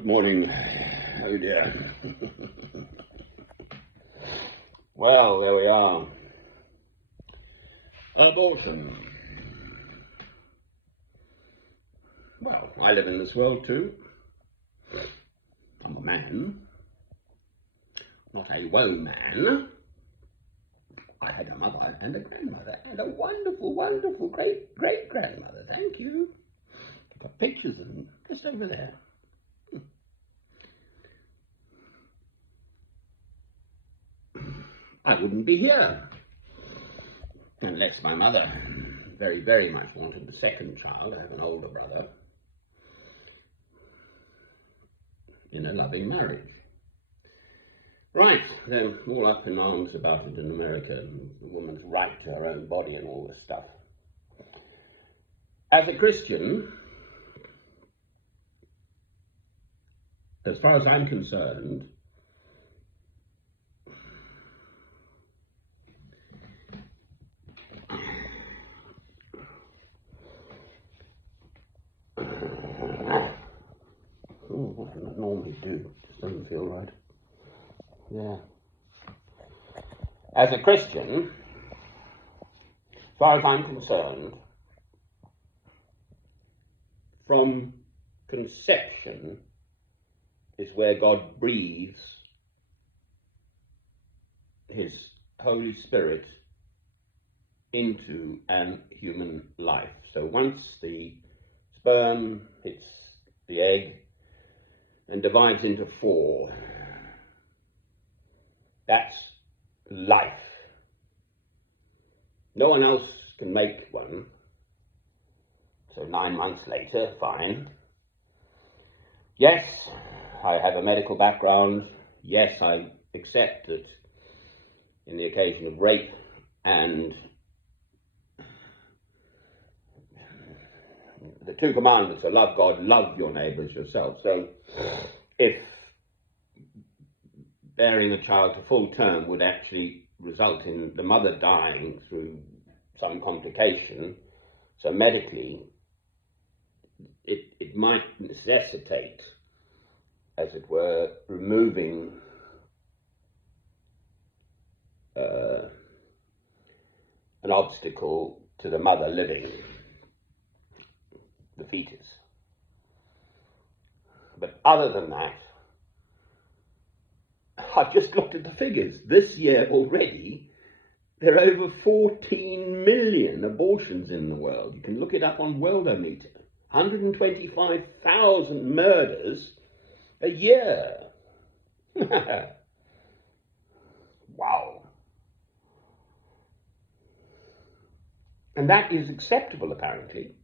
Good morning. Oh dear. Well, there we are. Abortion. Well, I live in this world too. I'm a man, not a woe man. I had a mother and a grandmother and a wonderful, wonderful great-grandmother. Thank you. I've got pictures of them just over there. I wouldn't be here unless my mother very, very much wanted the second child. I have an older brother in a loving marriage. Right, they're all up in arms about it in America, and the woman's right to her own body and all this stuff. As a Christian, as far as I'm concerned, what can I normally do? Just doesn't feel right. Yeah. As a Christian, as far as I'm concerned, from conception is where God breathes His Holy Spirit into an human life. So once the sperm hits the egg and divides into four, that's life. No one else can make one. So 9 months later, fine. Yes, I have a medical background. Yes, I accept that in the occasion of rape and the two commandments are love God, love your neighbour as yourself. So if bearing a child to full term would actually result in the mother dying through some complication, so medically it might necessitate, as it were, removing an obstacle to the mother living, the fetus. But other than that, I've just looked at the figures. This year already, there are over 14 million abortions in the world. You can look it up on Worldometer. 125,000 murders a year. Wow. And that is acceptable, apparently.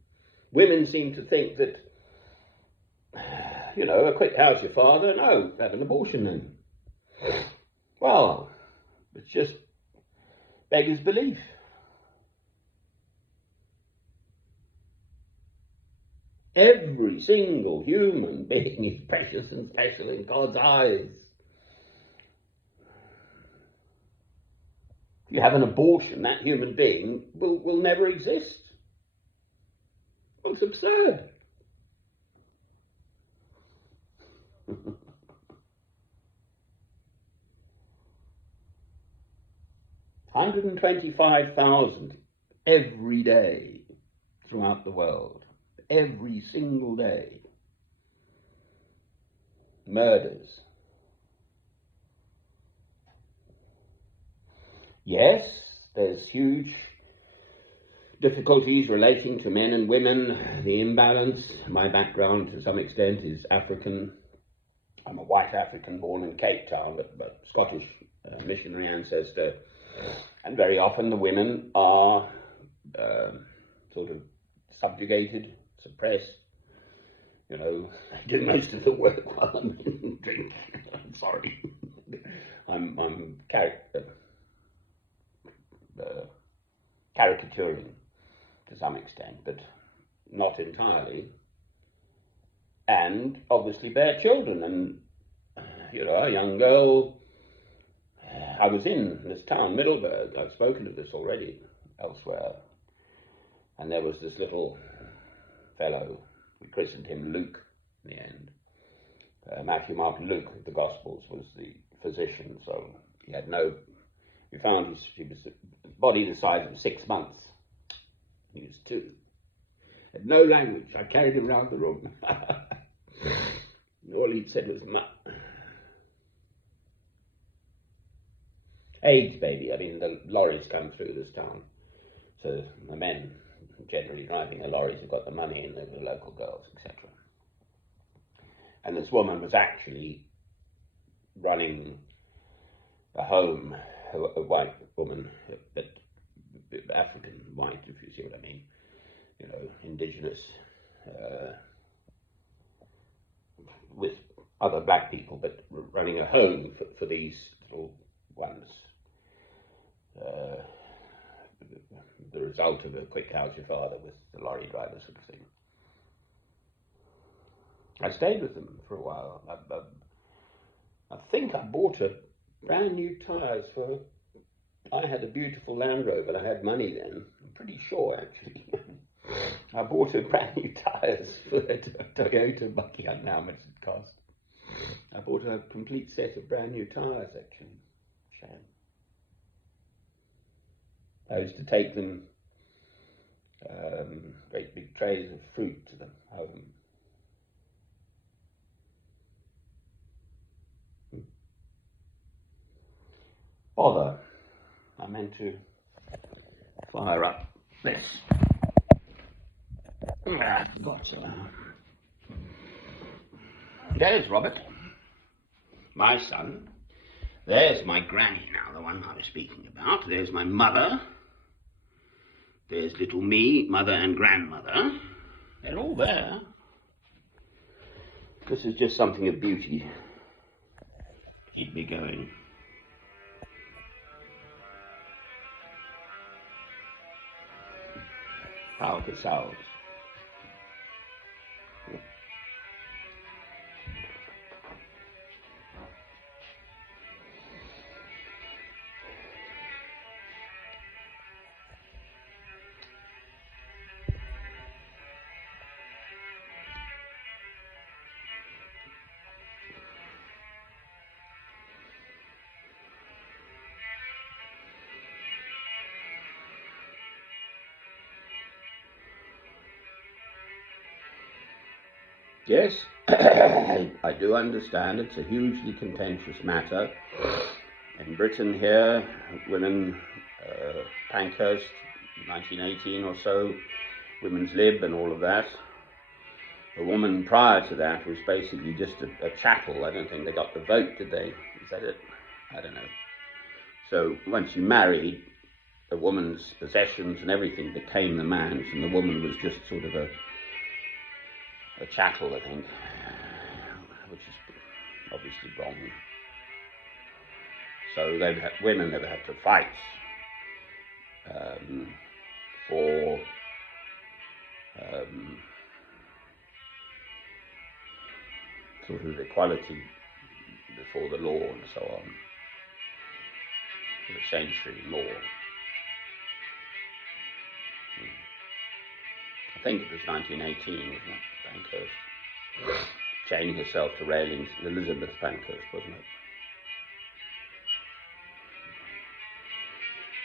Women seem to think that, a quick, how's your father? No, have an abortion then. Well, it's just beggars belief. Every single human being is precious and special in God's eyes. If you have an abortion, that human being will never exist. Well, it's absurd. $125,000 every day throughout the world. Every single day. Murders. Yes, there's huge difficulties relating to men and women, the imbalance. My background to some extent is African. I'm a white African born in Cape Town, but Scottish missionary ancestor. And very often the women are sort of subjugated, suppressed. They do most of the work while I'm drinking. I'm sorry. I'm caricaturing to some extent, but not entirely. And obviously bear children. And, a young girl, I was in this town, Middleburg. I've spoken of this already elsewhere. And there was this little fellow, we christened him Luke in the end, Matthew, Mark, and Luke of the Gospels was the physician, so he had no. We found he was a body the size of 6 months. He was 2. Had no language. I carried him around the room. All he said was "ma." AIDS, baby. I mean, the lorries come through this town, so the men generally driving the lorries have got the money, and the local girls, etc. And this woman was actually running a home, a white woman, but African white, if you see what I mean, you know, indigenous, with other black people, but running a home for these little ones. The result of a quick how's your father with the lorry driver sort of thing. I stayed with them for a while. I think I bought a brand new tyres for. I had a beautiful Land Rover. I had money then. I'm pretty sure, actually. I bought a brand new tyres for the Toyota Buckingham. How much it cost? I bought a complete set of brand new tyres, actually. Shame. I used to take them, great big trays of fruit to them home. Bother. I meant to fire up this. There's Robert, my son. There's my granny now, the one I was speaking about. There's my mother. There's little me, mother and grandmother. They're all there. This is just something of beauty. Keep me going. How the sounds. Yes, I do understand it's a hugely contentious matter. In Britain here, women, Pankhurst, 1918 or so, Women's Lib and all of that. A woman prior to that was basically just a chattel. I don't think they got the vote, did they? Is that it? I don't know. So once you married, a woman's possessions and everything became the man's, and the woman was just sort of a chattel, I think, which is obviously wrong. So women never had to fight for sort of equality before the law and so on, for a century more. I think it was 1918, wasn't it? Pankhurst chained herself to railings. Elizabeth Pankhurst, wasn't it?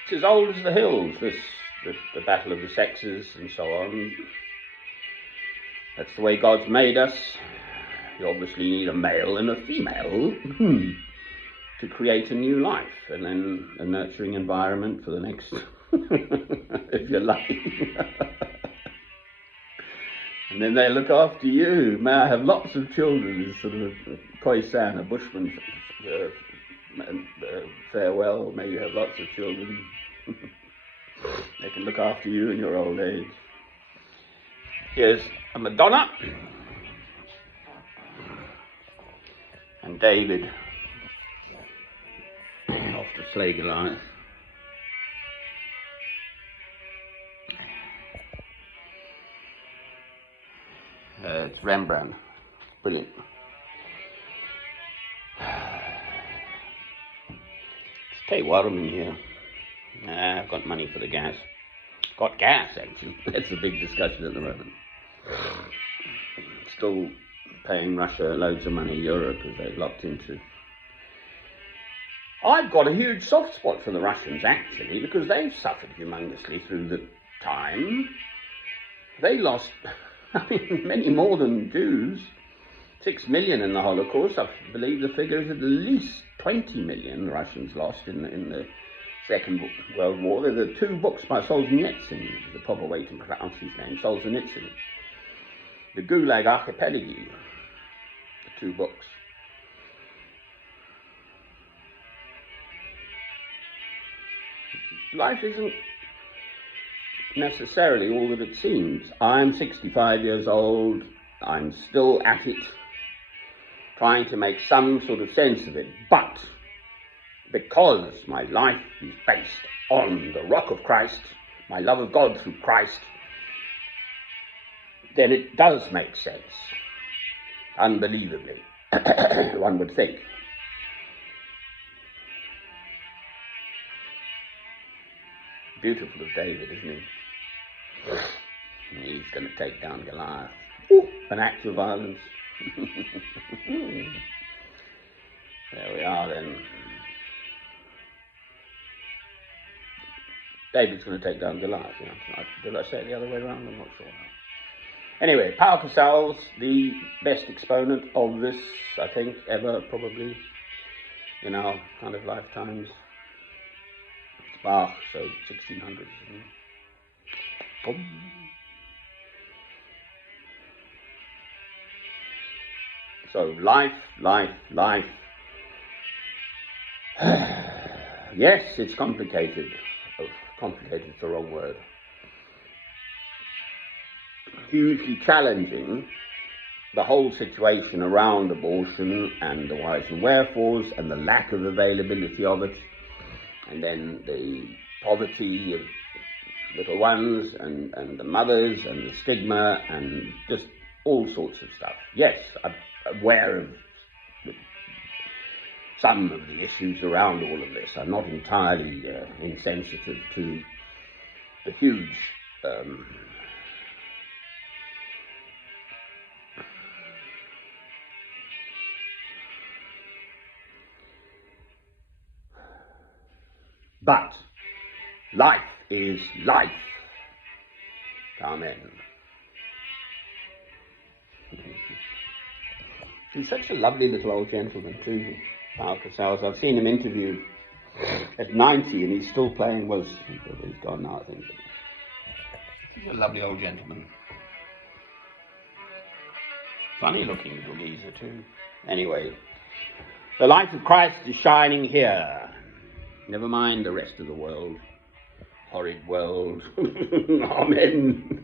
It's as old as the hills, the battle of the sexes and so on. That's the way God's made us. You obviously need a male and a female to create a new life, and then a nurturing environment for the next, if you're lucky. And then they look after you. May I have lots of children is sort of a Khoisan, a bushman farewell. May you have lots of children. They can look after you in your old age. Here's a Madonna. And David off to slay Goliath. It's Rembrandt. Brilliant. It's okay, warm in here. I've got money for the gas. Got gas, actually. That's a big discussion at the moment. Still paying Russia loads of money, Europe, as they've locked into. I've got a huge soft spot for the Russians, actually, because they've suffered humongously through the time. They lost, I mean, many more than Jews. 6 million in the Holocaust. I believe the figure is at least 20 million Russians lost in the Second World War. There are 2 books by Solzhenitsyn, the proper way to pronounce his name, Solzhenitsyn. The Gulag Archipelago, the 2 books. Life isn't necessarily all that it seems. I'm 65 years old. I'm still at it, trying to make some sort of sense of it. But because my life is based on the rock of Christ, my love of God through Christ, then it does make sense. Unbelievably, one would think. Beautiful of David, isn't he? He's going to take down Goliath. Ooh, an act of violence. There we are then. David's going to take down Goliath. You know, did I say it the other way around? I'm not sure now. Anyway, Pau Casals, the best exponent of this, I think, ever, probably, in our kind of lifetimes. It's Bach, so 1600s, isn't it? Boom. So, life. Yes, it's complicated. Oh, complicated is the wrong word. Hugely challenging, the whole situation around abortion and the whys and wherefores and the lack of availability of it, and then the poverty of little ones and the mothers and the stigma and just all sorts of stuff. Yes, I'm aware of some of the issues around all of this. I'm not entirely insensitive to the huge but life is life. Amen. He's such a lovely little old gentleman too, Pau Casals. I've seen him interviewed at 90 and he's still playing. Well, he's gone now, I think. He's a lovely old gentleman. Funny looking little geezer too. Anyway, the light of Christ is shining here. Never mind the rest of the world. Horrid world. Amen.